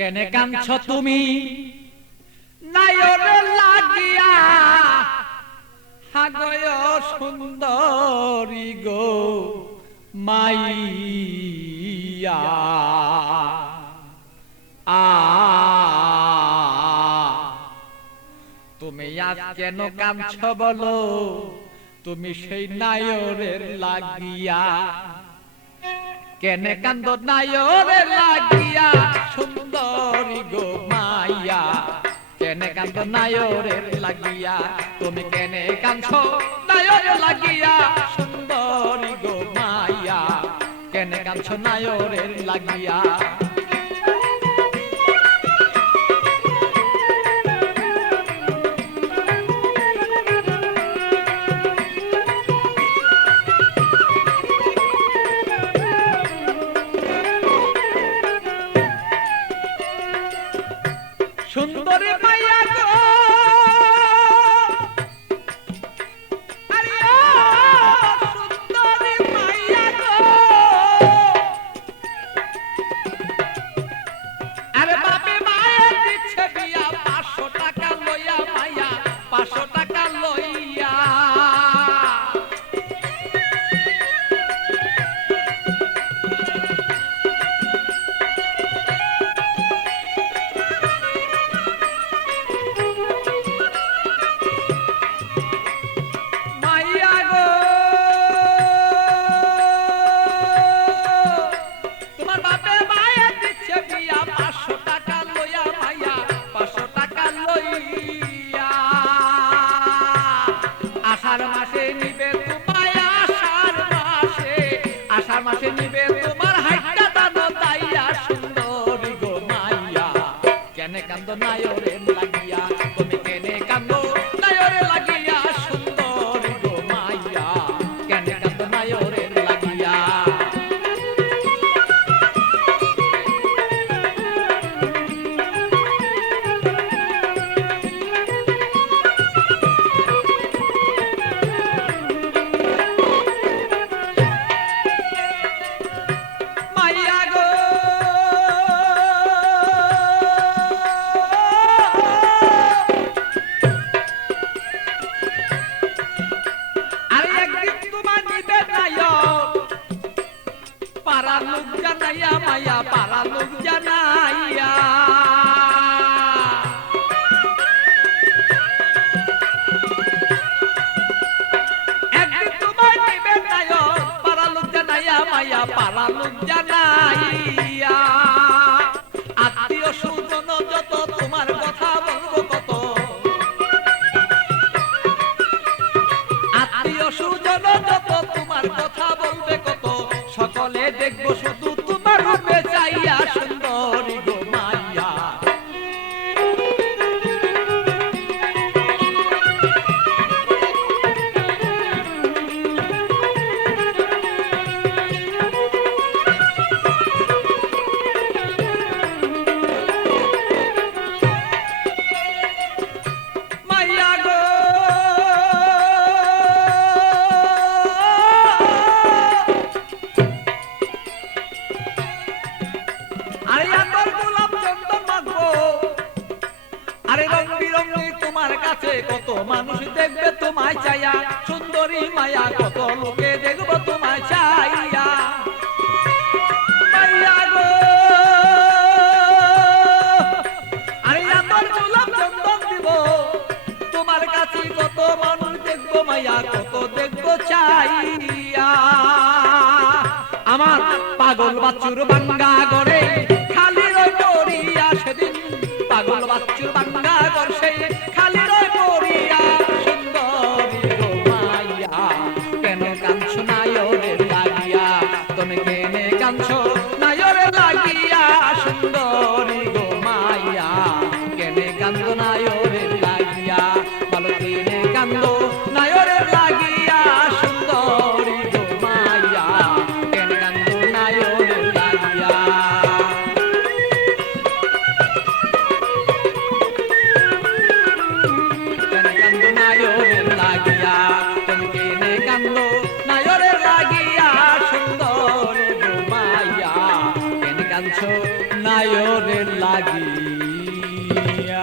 কেনে কাঁদছ তুমি নায়রে লাগিয়া হাগয় সুন্দরী গো মাইয়া তুমি আজ কেন কাঁদছ বলো তুমি সেই নায়রের লাগিয়া কেনে কান্দ নায়রের লাগিয়া সুন্দরী গো মাইয়া কেনে কান্দ নায়রের লাগিয়া তুমি কেনে কাঁদছ নায়রের লাগিয়া সুন্দরী গো মাইয়া কেনে কাঁদছ নায়রের লাগিয়া সুন্দরী মাইয়া গো আরে ও সুন্দরী মাইয়া গো আরে বাপে মায়ে দিচ্ছে বিয়া 500 টাকা লইয়া মাইয়া 500 টাকা লইয়া আষাঢ় মাসে নিবে তোমার হাইটা দানো তাইয়া সুন্দরী গো মাইয়া কেনে কান্দ নায়রের লাগিয়া তুমি কেনে কান্দ নায়রের লাগিয়া সুন্দরী গো মাইয়া কেনে কান্দ নায়রের লাগিয়া পারা লোক জানাইয়া মাইয়া পারা লোক জানাইয়া একদিন তোমার নিবে নায়ক পারা লোক জানাইয়া মাইয়া পারা লোক জানাইয়া আত্মীয় স্বজন যত তোমার কথা বলবো কত আত্মীয় স্বজন যত তোমার কথা বলবে কত সকলে দেখবো শুধু তোমার রূপে চাইয়া সুন্দরী গো মাইয়া মাইয়া গো আরে রং বিরঙি তোমার কাছে কত মানুষ দেখবে তোমায় চাইয়া সুন্দরী মায়া কত লোকে দেখবো তোমায় চাইয়া মাইয়া গো আরে আমার গোলাপ চন্দন দিব তোমার কাছে কত মানুষ দেখবো মাইয়া কত দেখবো চাইয়া আমার পাগল বাচ্চুর বাঙ্গা করে খালি রই পড়িয়া সেদিন পাগল বাচ্চুর বাঙ্গা করছে খালি রই পড়িয়া সুন্দরী গো মাইয়া কেন কাঁদছ নায়রের লাগিয়া তুমি কেনে কাঁদছ নায়রের লাগিয়া সুন্দরী গো মাইয়া কেনে কান্দ নায়রের লাগিয়া বলো কেনে কান্দ নায়রের লাগিয়া সুন্দরী গো মাইয়া কেনে কান্দ নায়রের লাগিয়া নায়রের লাগিয়া তুমি কেনে কান্দ নায়রের লাগিয়া সুন্দরী গো মাইয়া কেনে কাঁদছ নায়রের নায়রে লাগিয়া।